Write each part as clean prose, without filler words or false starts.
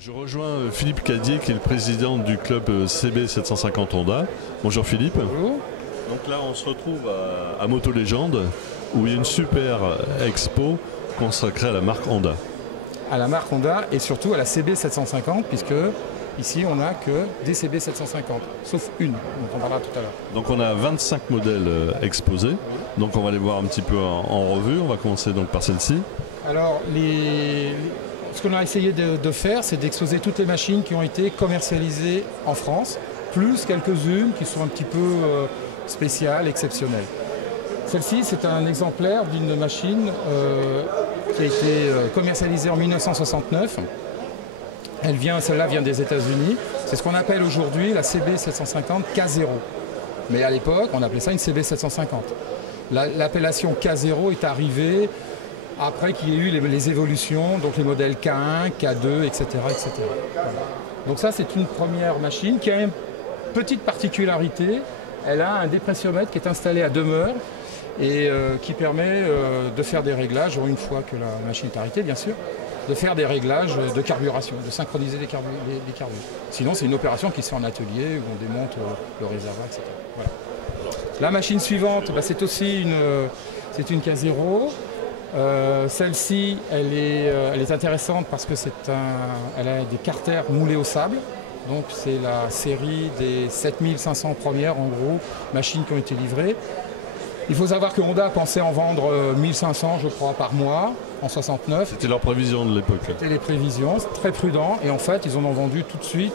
Je rejoins Philippe Cadier qui est le président du club CB750 Honda. Bonjour Philippe. Bonjour. Donc là on se retrouve à Moto Légende où il y a une super expo consacrée à la marque Honda. À la marque Honda et surtout à la CB750 puisque ici on n'a que des CB750, sauf une, dont on parlera tout à l'heure. Donc on a 25 modèles exposés, donc on va les voir un petit peu en revue. On va commencer donc par celle-ci. Alors ce qu'on a essayé de faire, c'est d'exposer toutes les machines qui ont été commercialisées en France, plus quelques-unes qui sont un petit peu spéciales, exceptionnelles. Celle-ci, c'est un exemplaire d'une machine qui a été commercialisée en 1969. Celle-là vient des États-Unis. C'est ce qu'on appelle aujourd'hui la CB750 K0. Mais à l'époque, on appelait ça une CB750. L'appellation K0 est arrivée après qu'il y ait eu les évolutions, donc les modèles K1, K2, etc. etc. Voilà. Donc ça, c'est une première machine qui a une petite particularité. Elle a un dépressiomètre qui est installé à demeure et qui permet de faire des réglages, une fois que la machine est arrêtée, bien sûr, de faire des réglages de carburation, de synchroniser les carbures. Sinon, c'est une opération qui se fait en atelier, où on démonte le réservoir, etc. Voilà. La machine suivante, c'est aussi une K0. Celle-ci, elle est intéressante parce que elle a des carters moulés au sable. Donc c'est la série des 7500 premières, en gros, machines qui ont été livrées. Il faut savoir que Honda pensait en vendre 1500, je crois, par mois, en 69. C'était leur prévision de l'époque. C'était les prévisions, très prudent. Et en fait, ils en ont vendu tout de suite,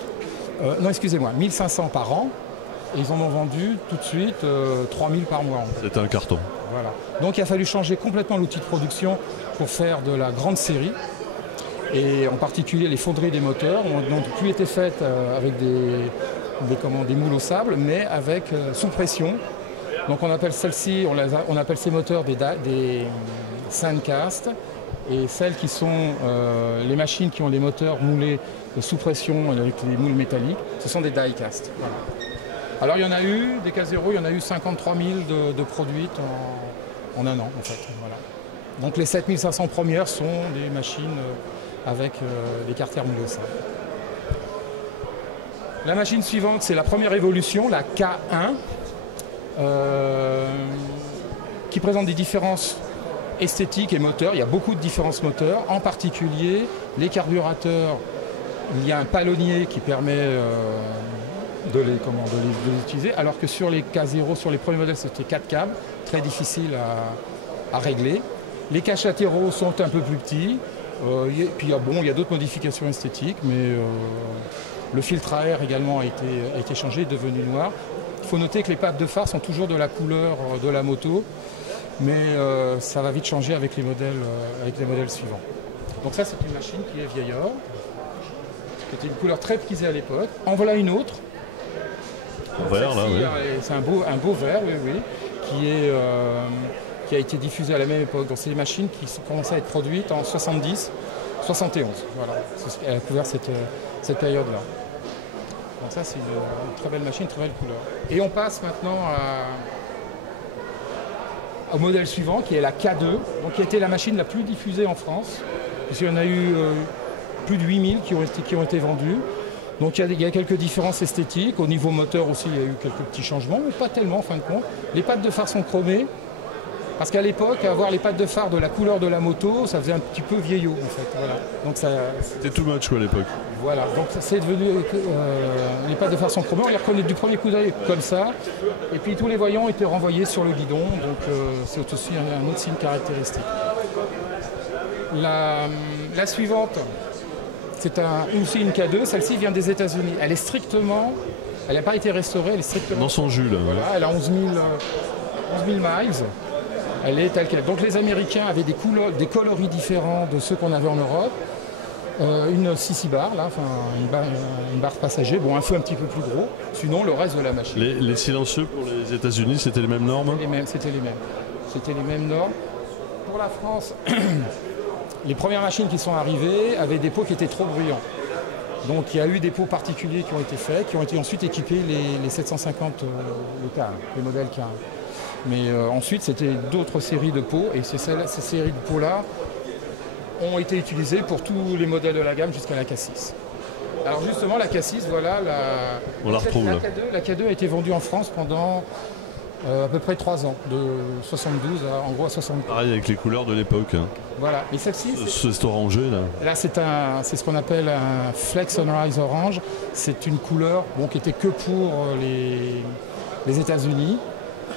1500 par an. Et ils en ont vendu tout de suite 3000 par mois. C'était un carton. Voilà. Donc il a fallu changer complètement l'outil de production pour faire de la grande série. Et en particulier les fonderies des moteurs n'ont plus été faites avec des moules au sable, mais avec sous pression. Donc on appelle celle-ci, on appelle ces moteurs des sandcast. Et celles qui sont les machines qui ont les moteurs moulés sous pression avec les moules métalliques, ce sont des diecast. Voilà. Alors il y en a eu, des K0, il y en a eu 53 000 de produites en un an en fait. Voilà. Donc les 7500 premières sont des machines avec des carters moulés au sable. La machine suivante, c'est la première évolution, la K1, qui présente des différences esthétiques et moteurs. Il y a beaucoup de différences moteurs, en particulier les carburateurs. Il y a un palonnier qui permet de les utiliser, alors que sur les K0, sur les premiers modèles, c'était 4 câbles, très difficile à régler. Les caches latéraux sont un peu plus petits, puis il y a d'autres modifications esthétiques, mais le filtre à air également a été changé, est devenu noir. Il faut noter que les pattes de phare sont toujours de la couleur de la moto, mais ça va vite changer avec les modèles suivants. Donc ça, c'est une machine qui est vieilleur, qui était une couleur très prisée à l'époque. En voilà une autre. Vert, là, oui. C'est un beau vert, oui, qui a été diffusé à la même époque. Donc c'est des machines qui commencent à être produites en 70, 71. Voilà, elle a couvert cette période-là. Donc ça, c'est une très belle machine, une très belle couleur. Et on passe maintenant au modèle suivant, qui est la K2, donc qui a été la machine la plus diffusée en France, puisqu'il y en a eu plus de 8000 qui ont été vendus. Donc il y a quelques différences esthétiques. Au niveau moteur aussi, il y a eu quelques petits changements, mais pas tellement en fin de compte. Les pattes de phare sont chromées, parce qu'à l'époque, avoir les pattes de phare de la couleur de la moto, ça faisait un petit peu vieillot en fait. Voilà. Donc c'était too much à l'époque. Voilà, donc c'est devenu, les pattes de phare sont chromées, on les reconnaît du premier coup d'œil comme ça. Et puis tous les voyants étaient renvoyés sur le guidon, donc c'est aussi un autre signe caractéristique. La suivante, c'est aussi une K2, celle-ci vient des États-Unis. Elle n'a pas été restaurée, elle est strictement... Dans son jus, là. Voilà, elle a 11 000 miles. Elle est telle qu'elle. Donc les Américains avaient des coloris différents de ceux qu'on avait en Europe. Une 6 bars, là, enfin une barre passager, un feu un petit peu plus gros. Sinon, le reste de la machine. Les silencieux pour les États-Unis, c'était les mêmes normes? C'était les mêmes normes. Pour la France... Les premières machines qui sont arrivées avaient des pots qui étaient trop bruyants. Donc il y a eu des pots particuliers qui ont été faits, qui ont été ensuite équipés les 750 les modèles K1. Mais ensuite c'était d'autres séries de pots et ces séries de pots-là ont été utilisées pour tous les modèles de la gamme jusqu'à la K6. Alors justement, la Cassis, voilà, On la retrouve là. La K2 a été vendue en France pendant à peu près 3 ans, de 72 à, en gros à 60. Pareil avec les couleurs de l'époque. Hein. Voilà, et celle-ci, C'est orangé là. là c'est ce qu'on appelle un Flex Sunrise Orange. C'est une couleur qui était que pour les États-Unis.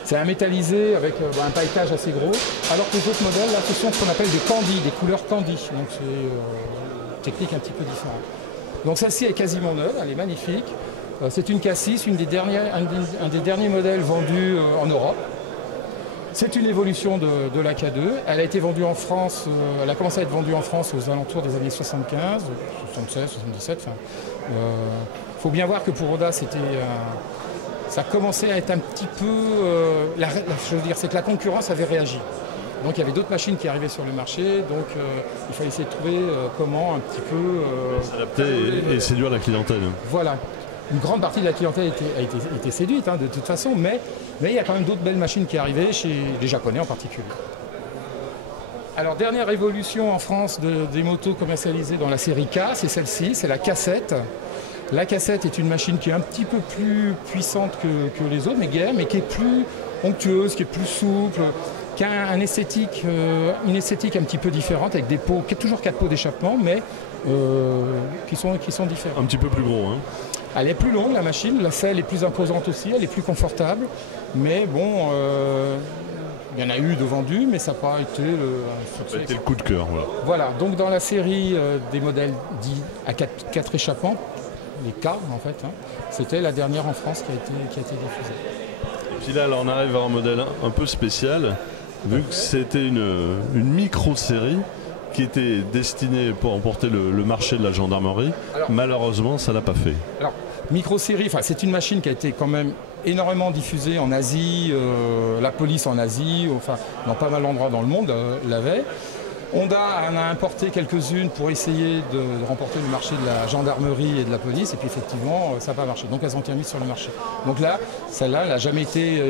C'est un métallisé avec un pailletage assez gros, alors que les autres modèles, là, ce sont ce qu'on appelle des candy, des couleurs candy. Donc c'est une technique un petit peu différente. Donc celle-ci est quasiment neuve, elle est magnifique. C'est une Cassis, un des derniers modèles vendus en Europe. C'est une évolution de la K2. Elle a été vendue en France, elle a commencé à être vendue en France aux alentours des années 75, 76, 77. Il faut bien voir que pour Honda, ça commençait à être un petit peu... je veux dire, c'est que la concurrence avait réagi. Donc il y avait d'autres machines qui arrivaient sur le marché, donc il fallait essayer de trouver comment un petit peu... s'adapter et séduire la clientèle. Voilà. Une grande partie de la clientèle a été séduite de toute façon, mais il y a quand même d'autres belles machines qui arrivaient, chez les Japonais en particulier. Alors dernière évolution en France des motos commercialisées dans la série K, c'est celle-ci, c'est la K7. La K7 est une machine qui est un petit peu plus puissante que les autres, mais qui est plus onctueuse, qui est plus souple, qui a une esthétique un petit peu différente, avec des pots, toujours 4 pots d'échappement, mais qui sont différents. Un petit peu plus gros. Hein. Elle est plus longue la machine, la selle est plus imposante aussi, elle est plus confortable, mais bon, il y en a eu de vendus, mais ça n'a pas été un succès. Ça a été le coup de cœur. Voilà, donc dans la série des modèles dits à 4 échappements, les K en fait, c'était la dernière en France qui a été diffusée. Et puis là, alors, on arrive à un modèle un peu spécial, vu que c'était une micro-série qui était destinée pour emporter le marché de la gendarmerie. Alors, malheureusement, ça ne l'a pas fait. Alors, micro-série, c'est une machine qui a été quand même énormément diffusée en Asie, la police en Asie, dans pas mal d'endroits dans le monde l'avait. Honda en a importé quelques-unes pour essayer de remporter le marché de la gendarmerie et de la police, et puis effectivement, ça n'a pas marché. Donc elles ont été mises sur le marché. Donc là, celle-là, elle n'a jamais été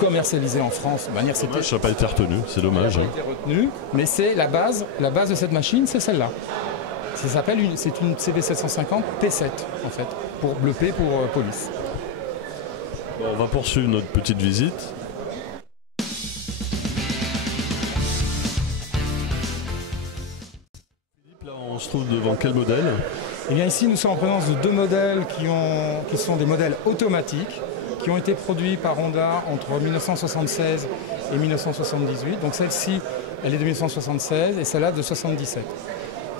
commercialisée en France. De manière, ça n'a pas été retenu, c'est dommage. Ça n'a pas été retenu, mais c'est la base de cette machine, c'est celle-là. C'est une CB750 P7, en fait, le P pour police. Bon, on va poursuivre notre petite visite. On se trouve devant quel modèle? Eh bien ici nous sommes en présence de 2 modèles qui sont des modèles automatiques qui ont été produits par Honda entre 1976 et 1978. Donc celle-ci, elle est de 1976 et celle-là de 1977.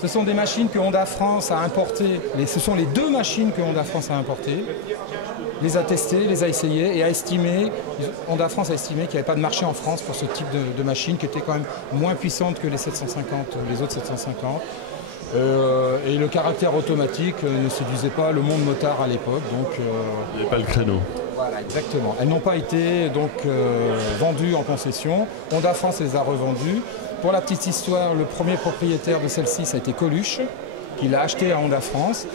Ce sont des machines que Honda France a importées. Ce sont les 2 machines que Honda France a importées, les a testées, les a essayées et Honda France a estimé qu'il n'y avait pas de marché en France pour ce type de machine qui était quand même moins puissante que les autres 750. Et le caractère automatique ne séduisait pas le monde motard à l'époque. Il n'y avait pas le créneau. Voilà, exactement. Elles n'ont pas été vendues en concession. Honda France les a revendues. Pour la petite histoire, le premier propriétaire de celle-ci, ça a été Coluche, qui l'a acheté à Honda France.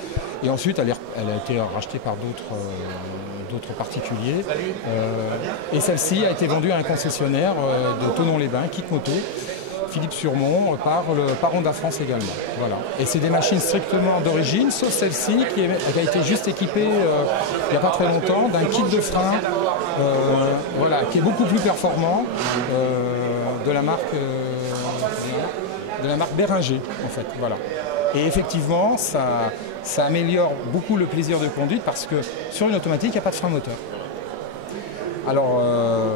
Et ensuite, elle a été rachetée par d'autres particuliers. Et celle-ci a été vendue à un concessionnaire de Thonon-les-Bains, Kit Moto, Philippe Surmont, par Honda France également. Voilà. Et c'est des machines strictement d'origine, sauf celle-ci qui a été juste équipée il n'y a pas très longtemps d'un kit de frein qui est beaucoup plus performant de la marque Beringer en fait. Voilà. Et effectivement, ça améliore beaucoup le plaisir de conduite parce que sur une automatique, il n'y a pas de frein moteur. Alors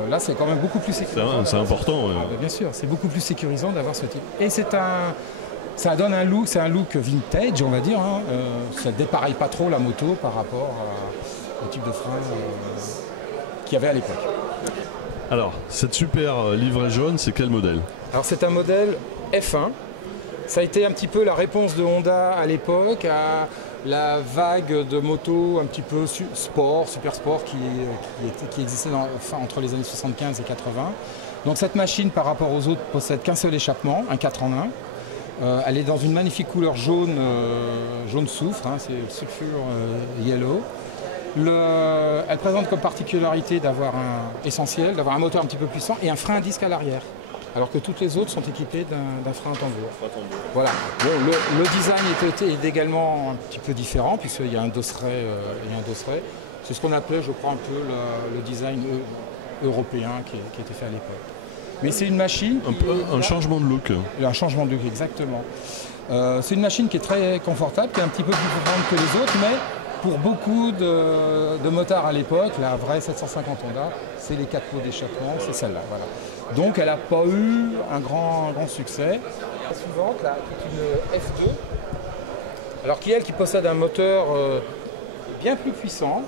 là, c'est quand même beaucoup plus sécurisant. C'est important. Bien sûr, c'est beaucoup plus sécurisant d'avoir ce type. Et ça donne un look, c'est un look vintage, on va dire. Ça ne dépareille pas trop la moto par rapport au type de frein qu'il y avait à l'époque. Alors, cette super livrée jaune, c'est quel modèle? Alors, c'est un modèle F1. Ça a été un petit peu la réponse de Honda à l'époque à la vague de motos un petit peu super sport qui existait entre les années 75 et 80. Donc cette machine par rapport aux autres possède qu'un seul échappement, un 4 en 1. Elle est dans une magnifique couleur jaune soufre, c'est le sulfure yellow. Elle présente comme particularité d'avoir un moteur un petit peu puissant et un frein à disque à l'arrière. alors que toutes les autres sont équipées d'un frein à tambour. Voilà. Bon, le design est également un petit peu différent, puisqu'il y a un dosseret. C'est ce qu'on appelait, je crois, un peu le design européen qui était fait à l'époque. Mais c'est une machine... Un changement de look. Un changement de look, exactement. C'est une machine qui est très confortable, qui est un petit peu plus grande que les autres, mais pour beaucoup de motards à l'époque, la vraie 750 Honda, c'est les 4 pots d'échappement, c'est celle-là. Voilà. Donc elle n'a pas eu un grand succès. La suivante, là, qui est une F2, alors qui possède un moteur bien plus puissant.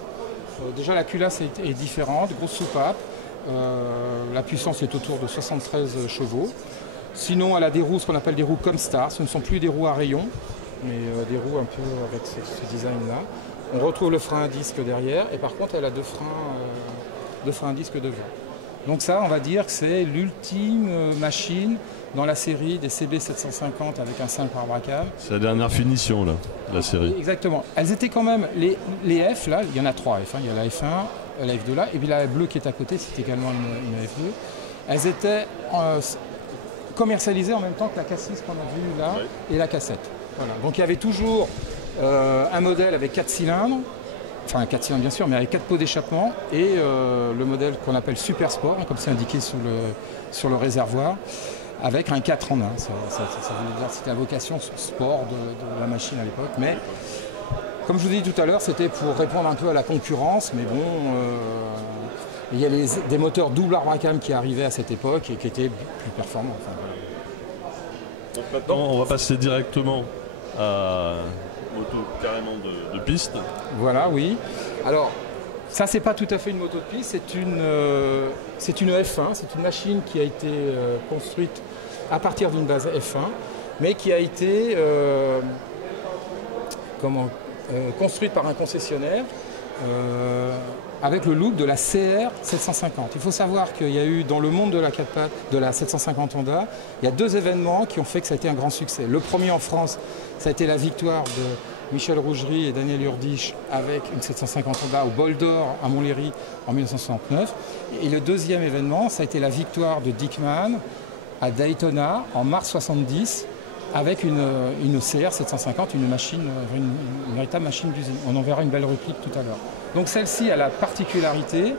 Déjà la culasse est différente, grosse soupape. La puissance est autour de 73 chevaux. Sinon, elle a des roues, ce qu'on appelle des roues Comstar. Ce ne sont plus des roues à rayons, mais des roues un peu avec ce design-là. On retrouve le frein à disque derrière, et par contre, elle a deux freins à disque devant. Donc ça, on va dire que c'est l'ultime machine dans la série des CB750 avec un simple pare-bras. C'est la dernière finition, là, de la série. Exactement. Elles étaient quand même, les F, là, il y en a 3 F. Il y a la F1, la F2 là, et puis la bleue qui est à côté, c'est également une F2. Elles étaient commercialisées en même temps que la K6 qu'on a vue là, et la K7. Voilà. Donc il y avait toujours un modèle avec 4 cylindres, enfin 4 cylindres bien sûr, mais avec 4 pots d'échappement, et le modèle qu'on appelle Super Sport, comme c'est indiqué sur le réservoir, avec un 4 en 1. Ça veut dire que c'était la vocation sport de la machine à l'époque. Mais comme je vous ai dit tout à l'heure, c'était pour répondre un peu à la concurrence. Mais bon, il y a des moteurs double arbre à cam qui arrivaient à cette époque et qui étaient plus performants. Enfin, voilà. Donc maintenant, on va passer directement à une moto carrément de piste. Voilà, oui. Alors, ça, c'est pas tout à fait une moto de piste, c'est une F1, c'est une machine qui a été construite à partir d'une base F1, mais qui a été construite par un concessionnaire avec le look de la CR 750. Il faut savoir qu'il y a eu dans le monde de la 4 pattes, de la 750 Honda, il y a 2 événements qui ont fait que ça a été un grand succès. Le premier en France, ça a été la victoire de Michel Rougerie et Daniel Urdiche avec une 750 Honda au Bol d'Or à Montlhéry en 1969. Et le deuxième événement, ça a été la victoire de Dickman à Daytona en mars 70 avec une CR 750, une véritable machine d'usine. On en verra une belle réplique tout à l'heure. Donc celle-ci a la particularité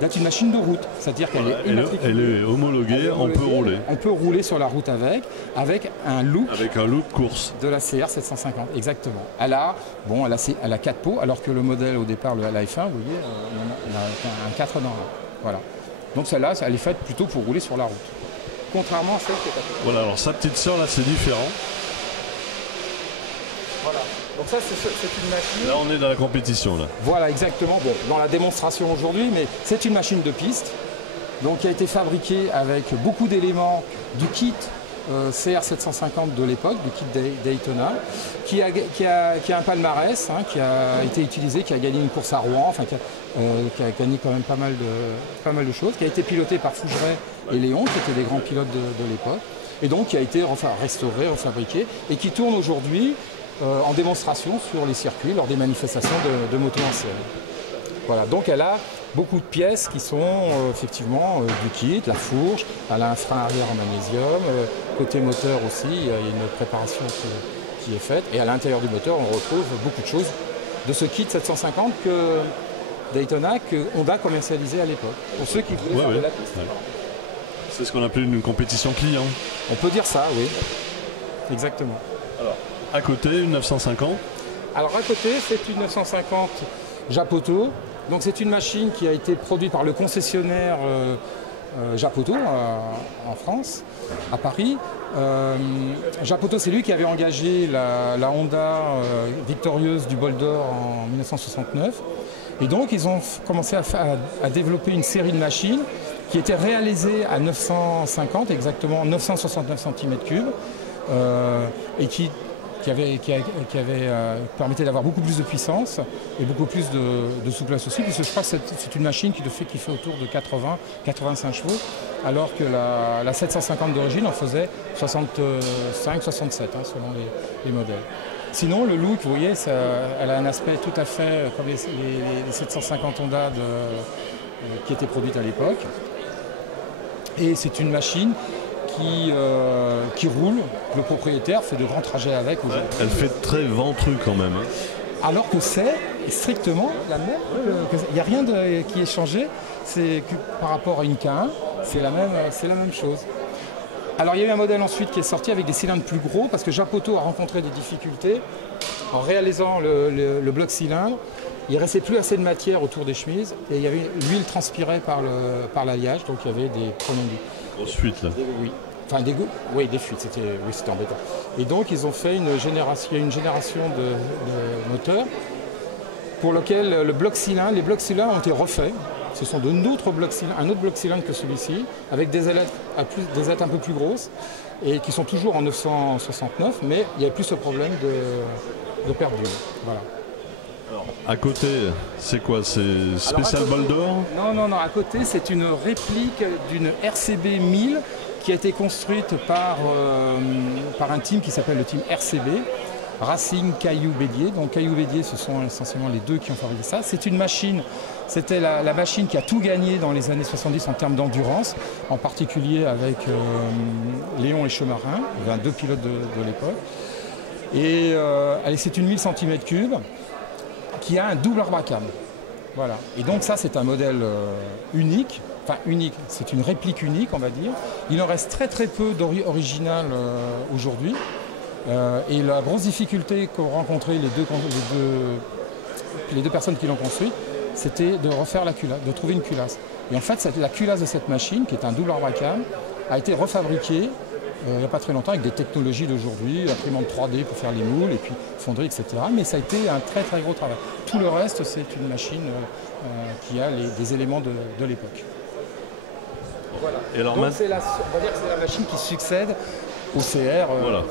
d'être une machine de route, c'est-à-dire qu'elle elle est homologuée, on peut rouler. On peut rouler sur la route avec un look. Avec un look course. De la CR 750, exactement. Elle a 4 pots, alors que le modèle au départ, la F1, vous voyez, elle a un 4 dans 1. Voilà. Donc celle-là, elle est faite plutôt pour rouler sur la route. Contrairement à celle qui est à côté. Voilà, alors sa petite sœur, là, c'est différent. Voilà. Donc ça, c'est une machine... Là, on est dans la compétition, là. Voilà, exactement. Bon, dans la démonstration aujourd'hui, mais c'est une machine de piste, donc qui a été fabriquée avec beaucoup d'éléments du kit CR750 de l'époque, du kit Daytona, qui a un palmarès, qui a été utilisé, qui a gagné une course à Rouen, enfin qui a gagné quand même pas mal de choses, qui a été piloté par Fougeret et Léon, qui étaient des grands pilotes de l'époque, et donc qui a été restauré, refabriqué, et qui tourne aujourd'hui en démonstration sur les circuits lors des manifestations de moto en série. Voilà, donc elle a beaucoup de pièces qui sont effectivement du kit, la fourche, elle a un frein arrière en magnésium, côté moteur aussi, il y a une préparation qui est faite, et à l'intérieur du moteur on retrouve beaucoup de choses de ce kit 750 que Daytona, que Honda commercialisait à l'époque, pour ceux qui voulaient faire de la piste. C'est ce qu'on appelle une compétition client. On peut dire ça, oui, exactement. Alors, à côté, une 950. Alors à côté, c'est une 950 Japoto. Donc c'est une machine qui a été produite par le concessionnaire Japoto en France, à Paris. Japoto, c'est lui qui avait engagé la Honda victorieuse du Bol d'Or en 1969. Et donc ils ont commencé à développer une série de machines qui étaient réalisées à 950, exactement 969 cm3, et qui permettait d'avoir beaucoup plus de puissance et beaucoup plus de souplesse aussi, puisque je crois que c'est une machine qui fait autour de 80-85 chevaux, alors que la 750 d'origine en faisait 65-67 selon les modèles. Sinon, le look, vous voyez, elle a un aspect tout à fait comme les 750 Honda qui étaient produites à l'époque. Et c'est une machine qui roule. Le propriétaire fait de grands trajets avec aujourd'hui. Elle fait très ventru quand même. Hein. Alors que c'est strictement la même. Il n'y a rien qui est changé. C'est que par rapport à une K1, c'est la même chose. Alors il y a eu un modèle ensuite qui est sorti avec des cylindres plus gros parce que Japoto a rencontré des difficultés en réalisant le bloc cylindre. Il ne restait plus assez de matière autour des chemises et l'huile transpirait par l'alliage, donc il y avait des problèmes. Grosse fuite là. Oui. Enfin, des fuites, c'était embêtant. Et donc, ils ont fait une génération de moteurs pour lequel les blocs cylindres ont été refaits. Ce sont un autre bloc cylindre que celui-ci, avec des ailettes un peu plus grosses et qui sont toujours en 969, mais il n'y a plus ce problème de perte d'huile. Voilà. Alors, à côté, c'est quoi? C'est spécial bol d'or? Non, à côté, c'est une réplique d'une RCB 1000 qui a été construite par un team qui s'appelle le team RCB, Racing Caillou Bédier. Donc Caillou Bédier, ce sont essentiellement les deux qui ont fabriqué ça. C'est une machine, c'était la machine qui a tout gagné dans les années 70 en termes d'endurance, en particulier avec Léon et Chemarin, deux pilotes de l'époque. Et c'est une 1000 cm3 qui a un double arbacam. Voilà. Et donc ça, c'est un modèle unique. Enfin unique, c'est une réplique unique, on va dire. Il en reste très peu d'original aujourd'hui. Et la grosse difficulté qu'ont rencontré les deux personnes qui l'ont construit, c'était de refaire la culasse, de trouver une culasse. Et en fait, la culasse de cette machine, qui est un double arbacam, a été refabriquée il n'y a pas très longtemps avec des technologies d'aujourd'hui, imprimante 3D pour faire les moules, et puis fonderie, etc. Mais ça a été un très gros travail. Tout le reste, c'est une machine qui a des éléments de l'époque. Voilà. Et alors, donc on va dire que c'est la machine qui succède au CR. Voilà.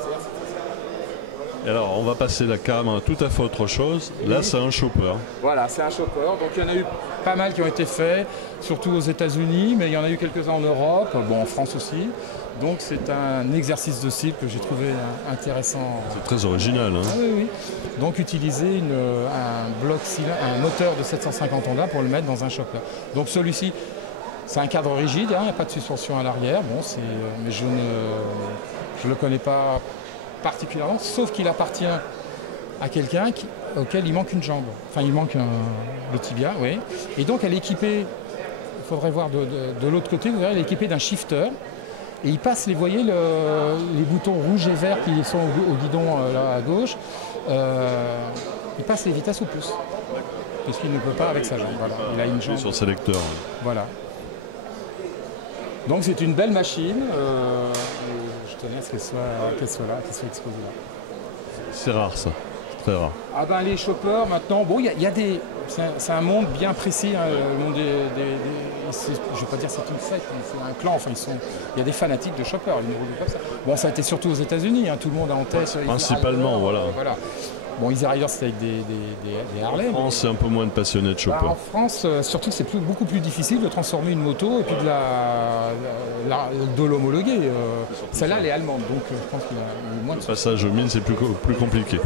Et alors on va passer la cam à tout à fait autre chose. Là c'est un chopper. Voilà, c'est un chopper. Donc il y en a eu pas mal qui ont été faits, surtout aux États-Unis, mais il y en a eu quelques-uns en Europe, en France aussi. Donc c'est un exercice de style que j'ai trouvé intéressant. C'est très original. Hein. Ah, oui. Donc utiliser un moteur de 750 Honda pour le mettre dans un chopper. Donc celui-ci, c'est un cadre rigide, il n'y a pas de suspension à l'arrière. Mais je ne le connais pas particulièrement, sauf qu'il appartient à quelqu'un auquel il manque une jambe. Enfin, il manque le tibia, oui. Et donc, elle est équipée, il faudrait voir de l'autre côté, vous verrez, elle est équipée d'un shifter. Et il passe, vous voyez, les boutons rouges et verts qui sont au guidon là à gauche, il passe les vitesses au pouce. Puisqu'il ne peut pas avec sa jambe. Voilà. Il a une jambe. Sur le sélecteur. Voilà. Donc, c'est une belle machine. Je tenais à ce qu'elle soit là, qu'elle soit exposée là. C'est rare ça, c'est très rare. Ah ben les choppers maintenant, bon il y a des. C'est un monde bien précis, hein, le monde je ne vais pas dire c'est une secte, mais c'est un clan, enfin il y a des fanatiques de choppers, ils ne roulent comme ça. Bon ça a été surtout aux États-Unis, hein, tout le monde a en tête. Principalement, voilà. Bon, Easy Rider, c'était avec des Harley. En France, c'est un peu moins de passionnés de chopper. En France, surtout, c'est beaucoup plus difficile de transformer une moto et puis de l'homologuer. Celle-là, elle est allemande, donc je pense qu'il y a moins de... Le passage aux mines, c'est plus compliqué.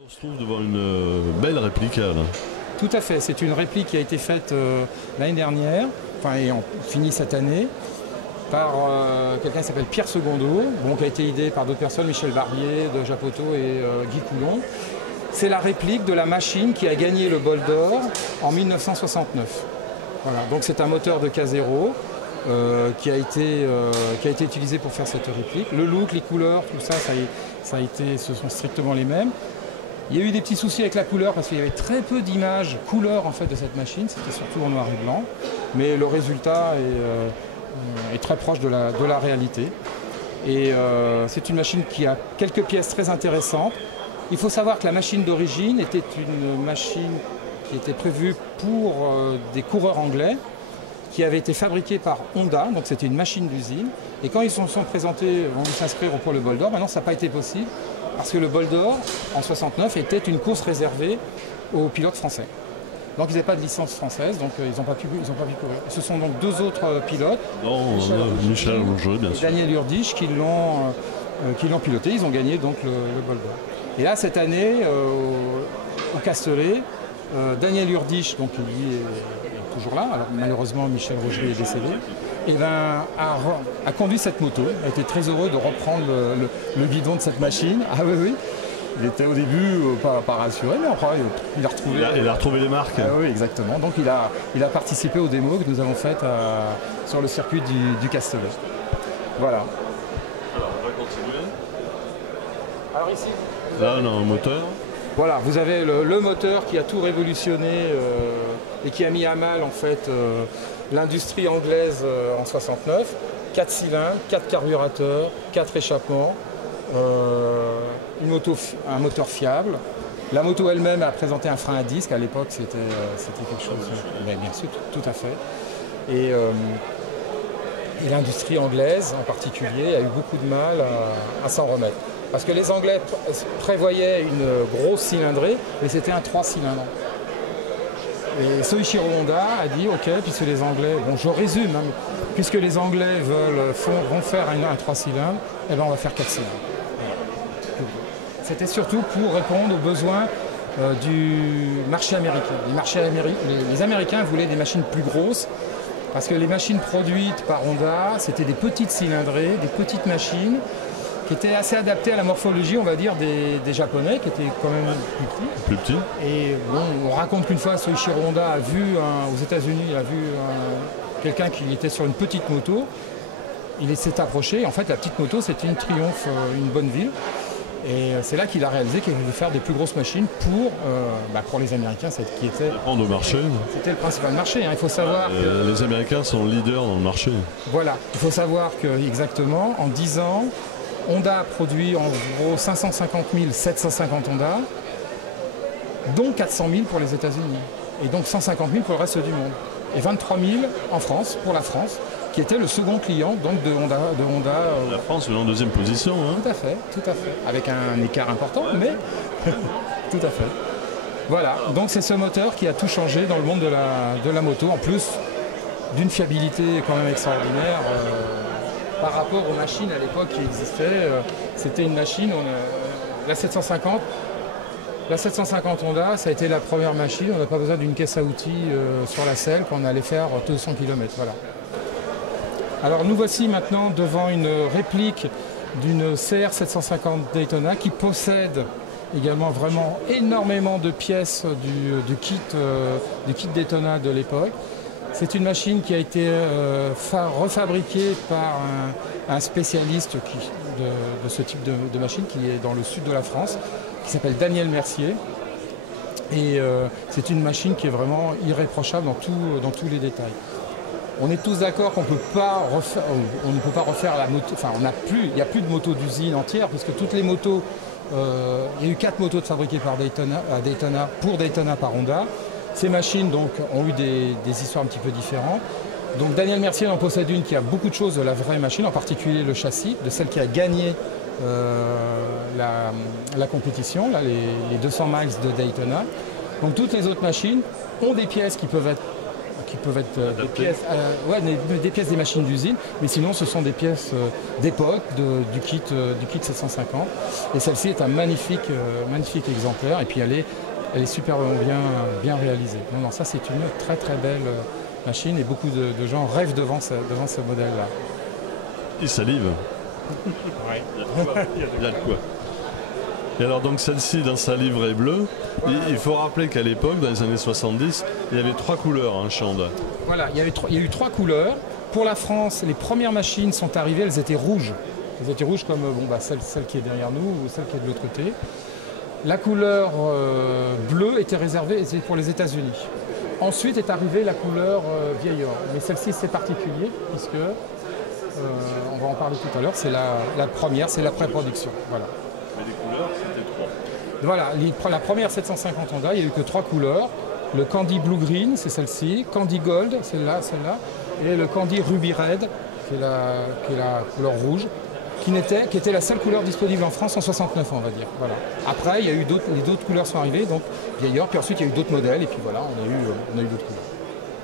On se trouve devant une belle réplique. Tout à fait, c'est une réplique qui a été faite l'année dernière, et on finit cette année, par quelqu'un qui s'appelle Pierre Secondo, qui a été aidé par d'autres personnes, Michel Barbier de Japoto et Guy Coulon. C'est la réplique de la machine qui a gagné le bol d'or en 1969. Voilà, donc c'est un moteur de K0 qui a été utilisé pour faire cette réplique. Le look, les couleurs, tout ça, ce sont strictement les mêmes. Il y a eu des petits soucis avec la couleur parce qu'il y avait très peu d'images couleurs en fait de cette machine, c'était surtout en noir et blanc, mais le résultat est très proche de la réalité. Et c'est une machine qui a quelques pièces très intéressantes. Il faut savoir que la machine d'origine était une machine qui était prévue pour des coureurs anglais, qui avait été fabriquée par Honda, donc c'était une machine d'usine. Et quand ils se sont présentés, vont s'inscrire pour le bol d'or, maintenant ça n'a pas été possible. Parce que le bol d'or, en 69, était une course réservée aux pilotes français. Donc ils n'avaient pas de licence française, donc ils n'ont pas pu courir. Ce sont donc deux autres pilotes, Michel Rouget, bien sûr, et Daniel Urdisch, qui l'ont piloté. Ils ont gagné donc le bol d'or. Et là, cette année, au Castellet, Daniel Urdisch, donc lui est toujours là, alors malheureusement Michel Rouget est décédé, et a conduit cette moto, a été très heureux de reprendre le guidon de cette machine. Ah oui, oui. Il était au début pas rassuré, mais après il a retrouvé. Il a retrouvé les marques. Ah oui, exactement. Donc il a participé aux démos que nous avons faites sur le circuit du Castellet. Voilà. Alors on va continuer. Alors ici. Là on a un moteur. Voilà, vous avez le moteur qui a tout révolutionné et qui a mis à mal en fait l'industrie anglaise en 69. 4 cylindres, 4 carburateurs, 4 échappements, un moteur fiable. La moto elle-même a présenté un frein à disque. À l'époque, c'était quelque chose. Mais bien sûr, tout à fait. Et l'industrie anglaise en particulier a eu beaucoup de mal à s'en remettre. Parce que les Anglais prévoyaient une grosse cylindrée, mais c'était un 3 cylindres. Et Soichiro Honda a dit, ok, puisque les Anglais, bon je résume, hein, puisque les Anglais vont faire un 3 cylindres, eh ben on va faire 4 cylindres. C'était surtout pour répondre aux besoins du marché américain. Les Américains voulaient des machines plus grosses, parce que les machines produites par Honda, c'était des petites cylindrées, des petites machines, qui étaient assez adaptées à la morphologie, on va dire, des Japonais, qui étaient quand même plus petits. Et bon, on raconte qu'une fois, Soichiro Honda a vu, aux États-Unis, il a vu quelqu'un qui était sur une petite moto. Il s'est approché. En fait, la petite moto, c'était une Triumph, une Bonneville. Et c'est là qu'il a réalisé qu'il voulait faire des plus grosses machines pour les Américains, qui était le marché. C'était le principal marché. Hein. Il faut savoir que les Américains sont leaders dans le marché. Voilà. Il faut savoir que exactement, en 10 ans, Honda a produit en gros 550 750 Honda, dont 400 000 pour les États-Unis. Et donc 150 000 pour le reste du monde. Et 23 000 en France, pour la France, qui était le second client donc, de Honda. La France est en deuxième position. Hein. Tout à fait. Avec un écart important, mais tout à fait. Voilà, donc c'est ce moteur qui a tout changé dans le monde de la moto, en plus d'une fiabilité quand même extraordinaire. Par rapport aux machines à l'époque qui existaient, c'était une machine, la 750 Honda, ça a été la première machine, on n'a pas besoin d'une caisse à outils sur la selle quand on allait faire 200 km. Voilà. Alors nous voici maintenant devant une réplique d'une CR 750 Daytona qui possède également vraiment énormément de pièces du kit Daytona de l'époque. C'est une machine qui a été refabriquée par un spécialiste de ce type de machine qui est dans le sud de la France, qui s'appelle Daniel Mercier. Et c'est une machine qui est vraiment irréprochable dans tous les détails. On est tous d'accord qu'on ne peut pas refaire la moto, enfin il n'y a plus de motos d'usine entière, puisque toutes les motos, il y a eu 4 motos fabriquées par Daytona par Honda. Ces machines donc, ont eu des histoires un petit peu différentes. Donc Daniel Mercier en possède une qui a beaucoup de choses de la vraie machine, en particulier le châssis, de celle qui a gagné la compétition, là, les 200 miles de Daytona. Donc toutes les autres machines ont des pièces qui peuvent être des pièces des machines d'usine, mais sinon ce sont des pièces d'époque du kit 750. Et celle-ci est un magnifique exemplaire, et puis elle est super bien réalisée. Non, ça c'est une très très belle machine, et beaucoup de gens rêvent devant ce modèle-là. Ils salivent. Ouais. Il y a de quoi. Et alors donc celle-ci dans sa livrée bleue, il faut rappeler qu'à l'époque, dans les années 70, il y avait 3 couleurs chez Honda. Voilà, il y a eu 3 couleurs. Pour la France, les premières machines sont arrivées, elles étaient rouges. Elles étaient rouges comme celle qui est derrière nous ou celle qui est de l'autre côté. La couleur bleue était réservée pour les États-Unis. Ensuite est arrivée la couleur vieil or. Mais celle-ci, c'est particulier, puisque, on va en parler tout à l'heure, c'est la première, c'est la pré-production. Voilà. Mais les couleurs, c'était 3. Voilà, la première 750 Honda, il n'y a eu que 3 couleurs. Le Candy Blue Green, c'est celle-ci, Candy Gold, celle-là, et le Candy Ruby Red, qui est la couleur rouge, qui était la seule couleur disponible en France en 69, on va dire. Voilà. Après, il y a eu les d'autres couleurs sont arrivées, donc vieil or, puis ensuite il y a eu d'autres modèles, et puis voilà, on a eu d'autres couleurs.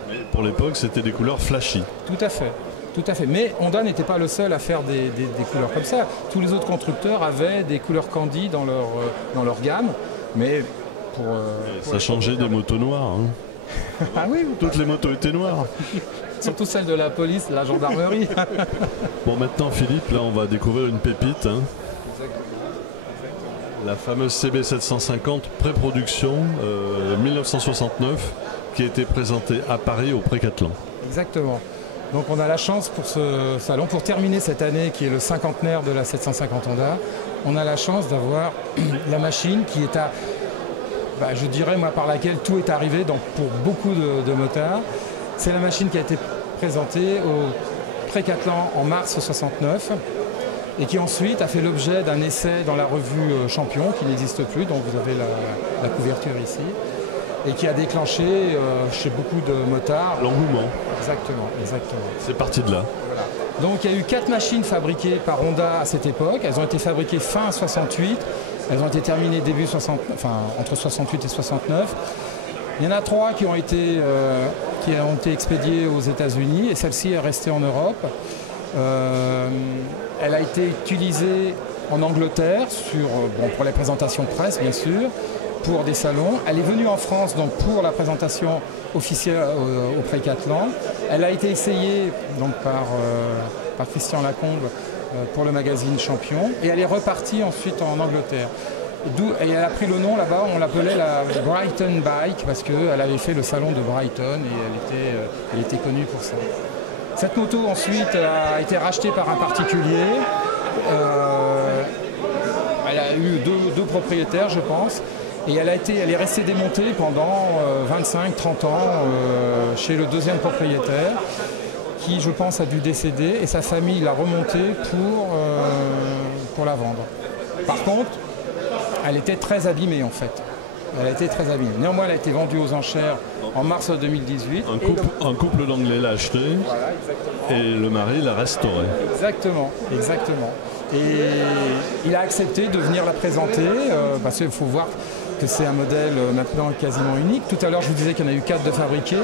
Mais pour l'époque, c'était des couleurs flashy. Tout à fait. Tout à fait. Mais Honda n'était pas le seul à faire des couleurs comme ça. Tous les autres constructeurs avaient des couleurs candy dans leur gamme, mais ça changeait des motos noires. Hein. Ah oui, toutes les motos étaient noires. Surtout celles de la police, de la gendarmerie. Bon, maintenant Philippe, là on va découvrir une pépite. Hein. La fameuse CB750 pré-production 1969 qui a été présentée à Paris au Pré-Cathlon. Exactement. Donc on a la chance pour ce salon, pour terminer cette année qui est le cinquantenaire de la 750 Honda, on a la chance d'avoir la machine qui est je dirais moi par laquelle tout est arrivé, donc pour beaucoup de motards. C'est la machine qui a été présentée au Pré-Cathlon en mars 69 et qui ensuite a fait l'objet d'un essai dans la revue Champion qui n'existe plus, donc vous avez la couverture ici, et qui a déclenché chez beaucoup de motards l'engouement. Exactement. C'est parti de là. Voilà. Donc il y a eu 4 machines fabriquées par Honda à cette époque. Elles ont été fabriquées fin 68. Elles ont été terminées entre 68 et 69. Il y en a 3 qui ont été expédiées aux États-Unis et celle-ci est restée en Europe. Elle a été utilisée en Angleterre pour les présentations presse bien sûr, pour des salons. Elle est venue en France donc pour la présentation officielle au Pré-Cathlon. Elle a été essayée donc, par Christian Lacombe pour le magazine Champion et elle est repartie ensuite en Angleterre. Et elle a pris le nom là-bas, on l'appelait la Brighton Bike parce qu'elle avait fait le salon de Brighton et elle était connue pour ça. Cette moto ensuite a été rachetée par un particulier. Elle a eu deux propriétaires je pense. Et elle est restée démontée pendant 25-30 ans chez le deuxième propriétaire qui je pense a dû décéder et sa famille l'a remontée pour la vendre. Par contre, elle était très abîmée en fait. Elle a été très abîmée. Néanmoins, elle a été vendue aux enchères en mars 2018. Un couple d'Anglais l'a acheté et le mari l'a restauré. Exactement. Et il a accepté de venir la présenter parce qu'il faut voir que c'est un modèle maintenant quasiment unique. Tout à l'heure, je vous disais qu'il y en a eu 4 de fabriqués.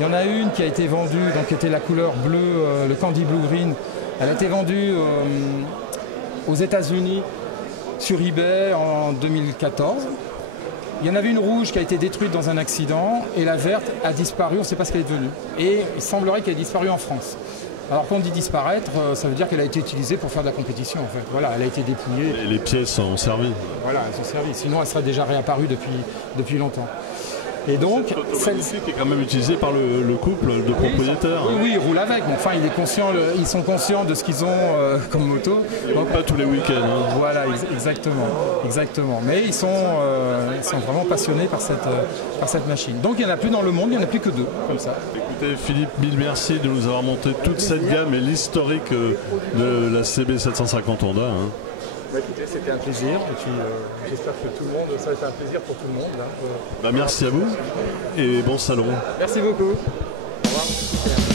Il y en a une qui a été vendue, donc qui était la couleur bleue, le Candy Blue Green. Elle a été vendue aux États-Unis sur eBay en 2014. Il y en avait une rouge qui a été détruite dans un accident et la verte a disparu, on ne sait pas ce qu'elle est devenue. Et il semblerait qu'elle ait disparu en France. Alors quand on dit disparaître, ça veut dire qu'elle a été utilisée pour faire de la compétition en fait. Voilà, elle a été dépouillée. Et les pièces ont servi. Voilà, elles ont servi. Sinon, elle serait déjà réapparue depuis longtemps. Et donc, celle-ci qui est quand même utilisée par le couple de propriétaires. Oui, ils roulent avec. Mais enfin, ils sont conscients de ce qu'ils ont comme moto. Donc pas tous les week-ends. Hein. Voilà, exactement. Mais ils sont vraiment passionnés par cette machine. Donc il n'y en a plus dans le monde, il n'y en a plus que 2, comme ça. Écoutez, Philippe, mille merci de nous avoir montré toute cette gamme et l'historique de la CB750 Honda. Hein. Écoutez, c'était un plaisir et puis j'espère que tout le monde, ça va être un plaisir pour tout le monde. Là. Merci à vous et bon salon. Merci beaucoup. Au revoir.